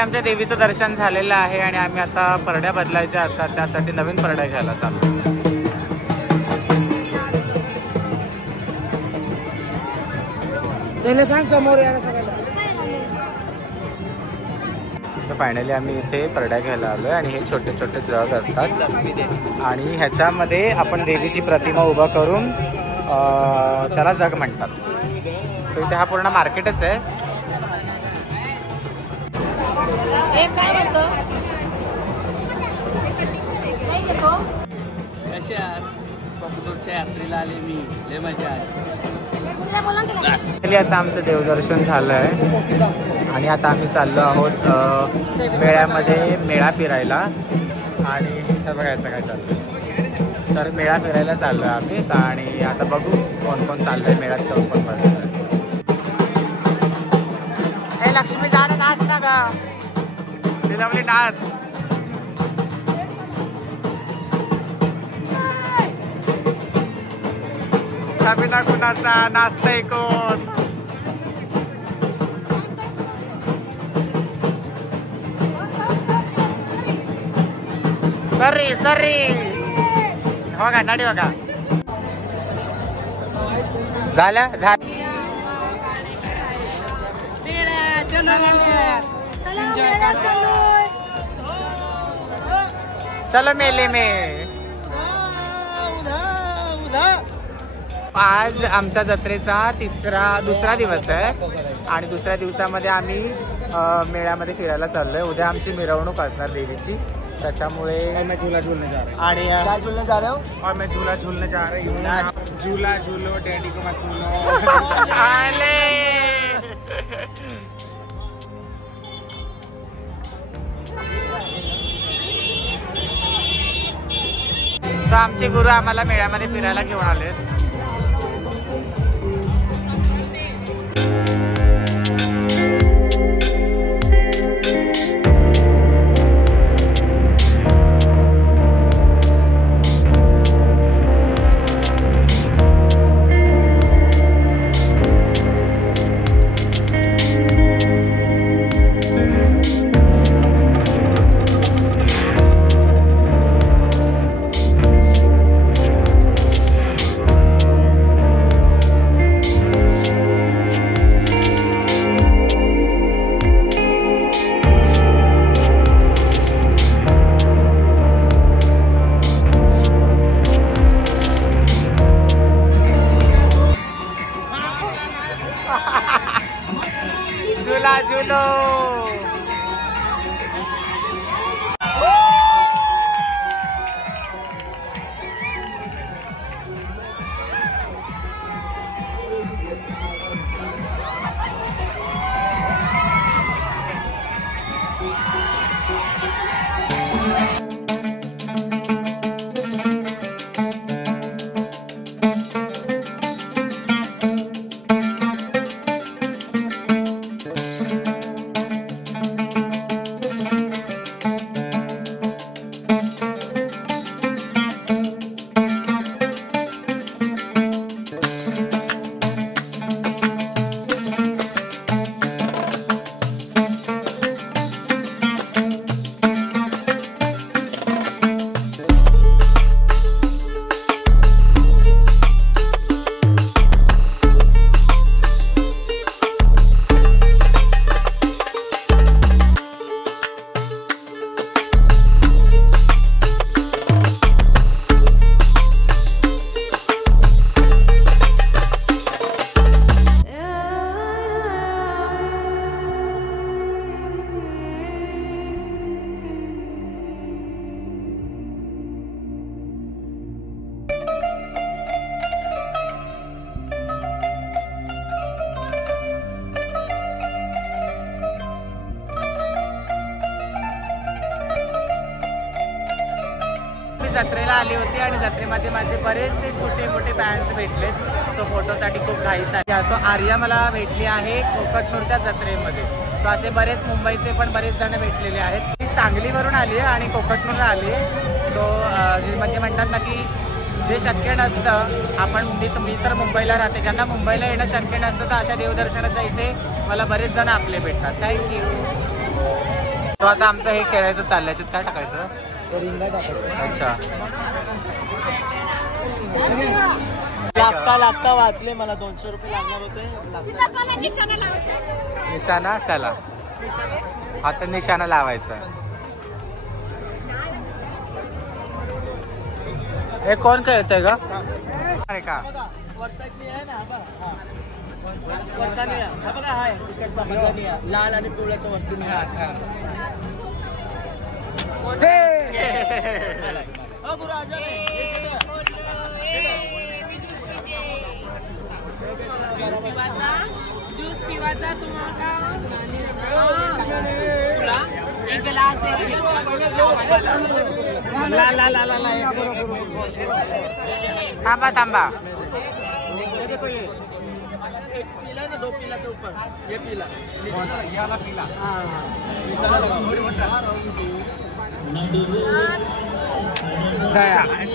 आमच्या देवीचं दर्शन झालेलं आहे आणि आम्ही आता परड्या बदलायच्या असतात, त्यासाठी नवीन परड्या घ्यायला चाललो. सांग समोर यायला सगळ्याला. फायनली आम्ही इथे परड्या घ्यायला आलोय आणि हे छोटे छोटे जग असतात आणि ह्याच्यामध्ये आपण देवीची प्रतिमा उभा करून त्याला जग म्हणतात. सो इथे हा पूर्ण मार्केटच आहे. यात्रेला आले मी, लय मजा आहे. आता आमचं देवदर्शन झालंय आणि आता आम्ही चाललो आहोत मेळ्यामध्ये मेळा फिरायला. आणि हे बघायचं काय चाललंय, तर मेळा फिरायला चाललोय आम्ही आणि आता बघू कोण कोण चाललंय मेळ्यात, कोण कोण बसलंय. हे लक्ष्मी जाणं नाच ना गा, दिलावली नाच. शाबिना कुणाचा नाचतंय कोण? सरी सरी बघा नाडी बघा झाल्या चलो मेले में. आज आमच्या जत्रेचा दुसरा दिवस आहे आणि दुसऱ्या दिवसामध्ये आम्ही मेळ्यामध्ये फिरायला चाललोय. उद्या आमची मिरवणूक असणार देवीची, त्याच्यामुळे मैं झूला झूलने जा रहा हूँ. आणि क्या झूलने जा रहे हो? और मैं झूला झूलने जा रही हूँ. झूला झूलो डैडी को मत भूलो. आमचे गुरु आम्हाला मेळ्यामध्ये फिरायला घेऊन आले. झूला झूलो. जत्रेला आली होती आणि जत्रेमध्ये माझे बरेचसे छोटे मोठे फॅन्स भेटले. तो फोटोसाठी खूप घाई झाली. तो आर्या मला भेटली आहे कोकटनूरच्या जत्रेमध्ये. तो असे बरेच मुंबईचे पण बरेच जण भेटलेले आहेत. ती सांगलीवरून आली आहे आणि कोकटनूरला आली आहे. तो म्हणजे म्हणतात ना की जे शक्य नसतं, आपण मी तर मुंबईला राहते, ज्यांना मुंबईला येणं शक्य नसतं तर अशा देवदर्शनाच्या इथे मला बरेच जण आपले भेटतात. थँक्यू. तो आता आमचं हे खेळायचं चाललंय, याच्यात काय टाकायचं? रिंगा टाकायचं. अच्छा, लागता वाचले मला 200 रुपये लागणार होते. निशाणा, चला आता निशाणा लावायचा. हे कोण खेळतंय का? अरे का लाल आणि पिवळ्याच्या वरती ज्यूस पिवायचा तुम्हाला एक ग्लास थांबा थांबा. एक पीला ना, 2 पीला के ऊपर ये पीला वाला पीला.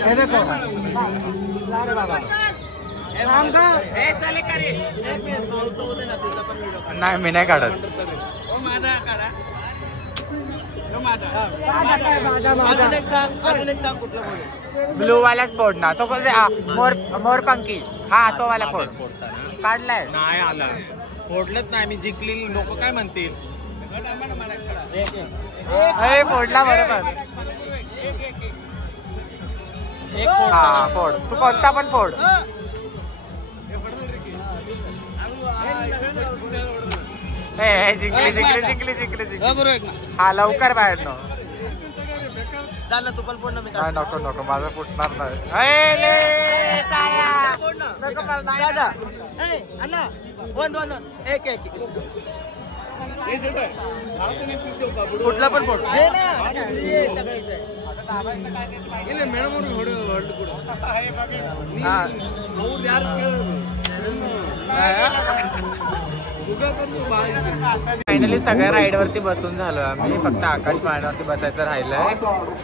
हे देखो अरे बाबा नाही, मी नाही काढत. ब्लू वालाच फोड ना तो. मोरपंखी, हा तो वाला फोड काढलाय. नाही आला, फोडलंच नाही मी. जिंकलेली लोक काय म्हणतील? फोडला बरोबर. हा फोड, तू कोणता पण फोड. जिंकली जिंकली जिंकली जिंकली जिंकली. हा लवकर बाहेर नो. चाल तू पण फोड ना. मी नको नको, माझं फुटणार नाही. कुठला पण फोड. फायनली सगळ्या राईड वरती बसून झालो आम्ही. फक्त आकाश पाळण्यावरती बसायचं राहिलंय.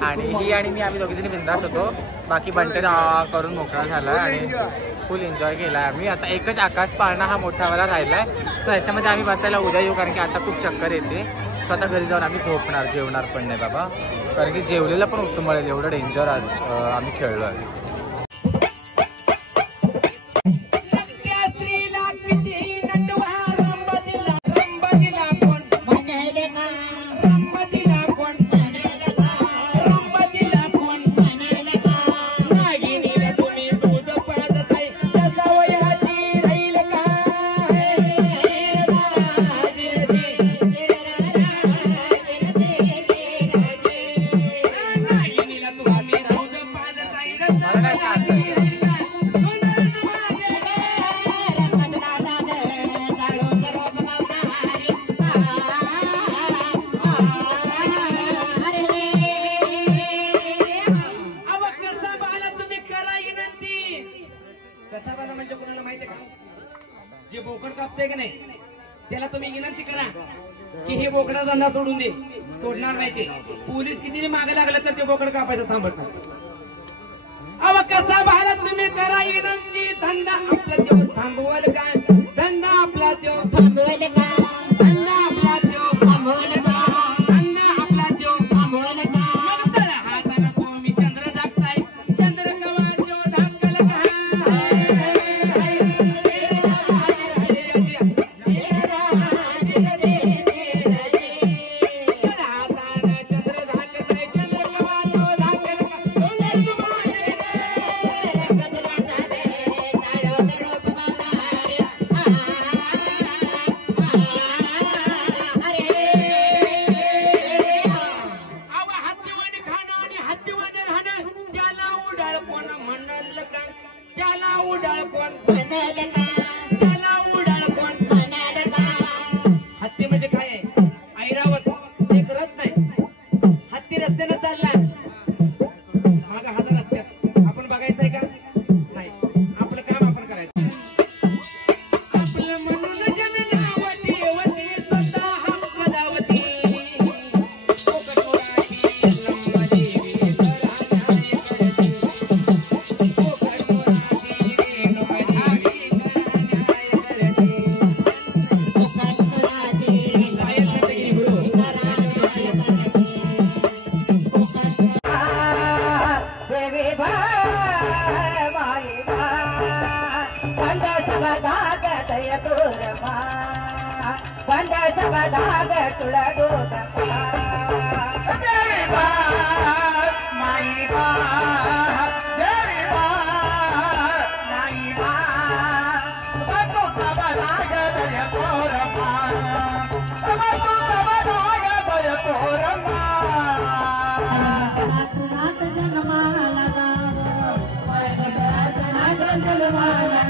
आणि ही आणि मी आम्ही दोघीजणी बिंदास होतो. बाकी बंटे करून मोकळा झाला आणि फुल एन्जॉय केलाय आम्ही. आता एकच आकाश पाळणा हा मोठावाला राहिलाय, तर ह्याच्यामध्ये आम्ही बसायला उद्या येऊ, कारण की आता खूप चक्कर येते. तर आता घरी जाऊन आम्ही झोपणार, जेवणार पण नाही बाबा, कारण की जेवलेलं पण उचमळेल एवढं डेंजर आज आम्ही खेळलो आहे. म्हणजे कोणाला माहिती आहे का? जे बोकड कापते की नाही त्याला तुम्ही विनंती करा की हे बोकडा धंदा सोडून दे. सोडणार नाही ते. पोलीस किती मागे लागले तर ते बोकड कापायचं थांबत नाही. अव कसा बाहेर तुम्ही करा विनंती. धंदा आपला तो थांबवल काय? धंदा आपला तो थांबवल का? धंदा आपला तो थांबवल का? धंदा आपला तो थांबवल का? तर हाताला तुम्ही चंद्र दाखताय. चंद्र कवा तो दाखल का? हत्ती म्हणजे काय आहे? ऐरावत एक रथ नाही. हत्ती रस्त्यानं चालला मागा हजार रस्त्यात. आपण बघायचंय का? नाही. आपलं काम आपण करायचं. आपलं म्हणून जननावती वती स्वतः पदावती कोकटोराची लंबदेवी सरानाई करती. कोकटोराची रेणुका देवी सबधाग तुला दोघा माई बा जय बा माई बा तू सबधाग दया तोरमा तू सबधाग दया तोरमा नाथ जन्माला नाथ जन्माला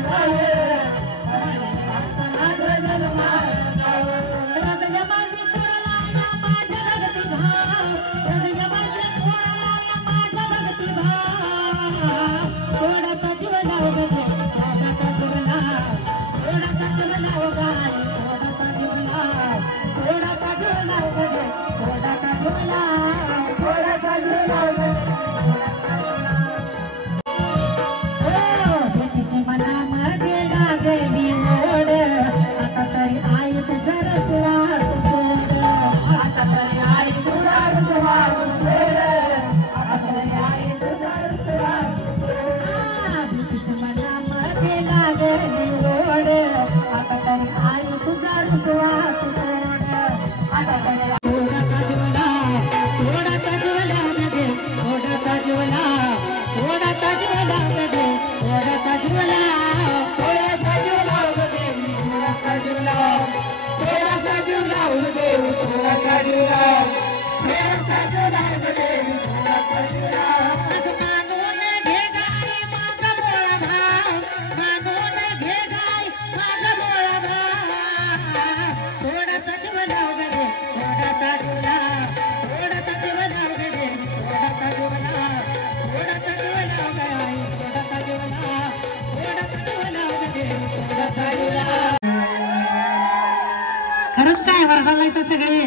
खरंच काय वरसालायचं सगळे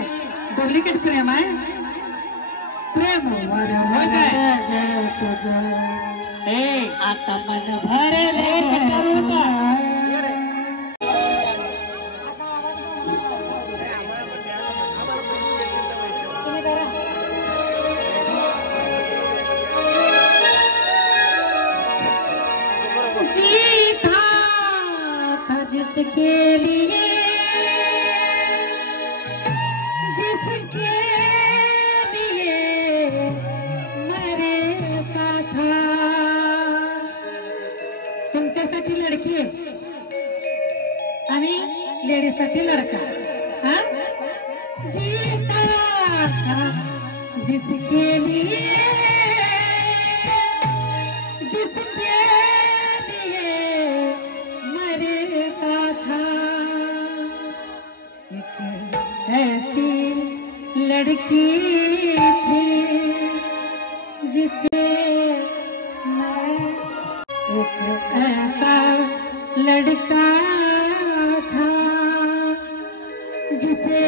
डुप्लिकेट प्रेम आहे प्रेम आता मन भरले जीता था जिसके लिए मरेगा था तुमच्यासाठी लडकी आहे आणि लेडीजसाठी लडका हा जीता था जिसके लिए मरेगा था एक ऐसी लड़की थी जिसे मैं एक ऐसा लड़का था जिसे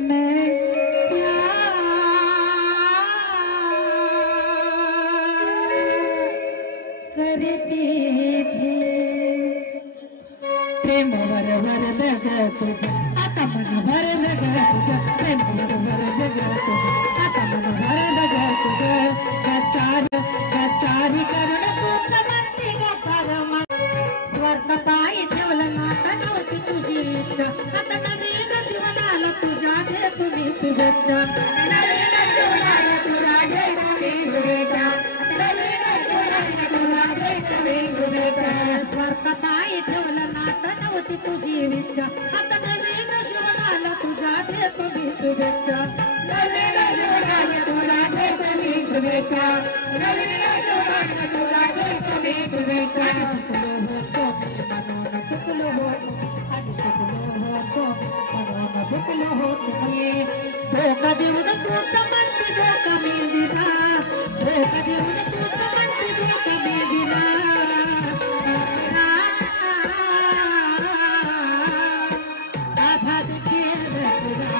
मैं करती थी प्रेम वर वर लगत आता मन भर लगत प्रेम वर वर लगत आता मन भर लगत गतारी करण तूच म्हणती गतार स्वार्थ पायी ठेवलं नाता नव्हती तुझी इच्छा आता नवीन जीवनाला तुझ्या दे तुम्ही शुभेच्छा नवीन जीवनाला तुझ्या दे तुम्ही शुभेच्छा स्वार्थ पायी ठेवलं नातं नव्हती तुझी इच्छा आता नवीन जीवनाला तुझ्या देतो मी शुभेच्छा नवीन जीवनाला तुला देतो मी शुभेच्छा नवीन जीवनाला तुला देतो मी शुभेच्छा चुकलो होतो आणि चुकलो होतो धोका देऊन तूच म्हणती धोका मी दिला धोका देऊन तूच म्हणती धोका मी दिला आघात केलं तुला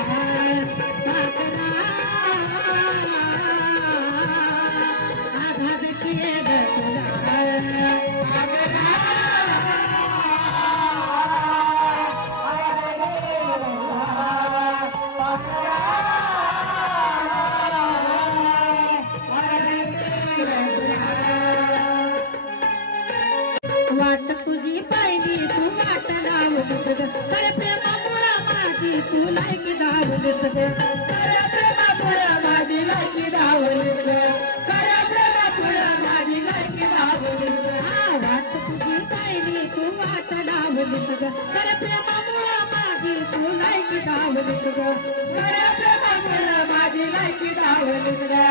धावलीस ग खऱ्या प्रेमामुळं माझी तू लायकी धावलीस ग खऱ्या प्रेमामुळं माझी लायकी धावलीस ग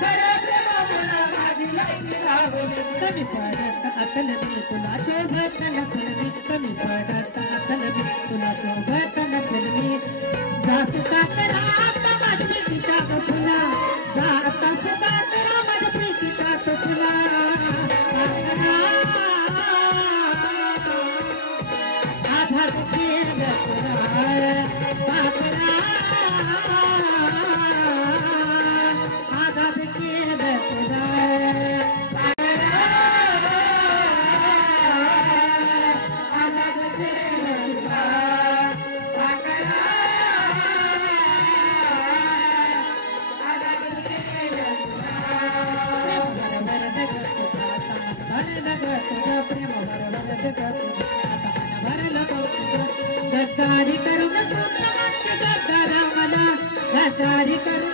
खऱ्या प्रेमामुळं माझी लायकी धावलीस कमी पडत असल मी तुला शोभत नसल मी कमी पडत असल मी तुला शोभत नसल मी जास का करा आता माझ्या प्रीतीचा तो फुला जाता सुद्धा करा माझ्या प्रीतीचा तो फुला आधार केलं तुला आधार केलं तुला गद्दारी करून गद्दारा मला गद्दारी करून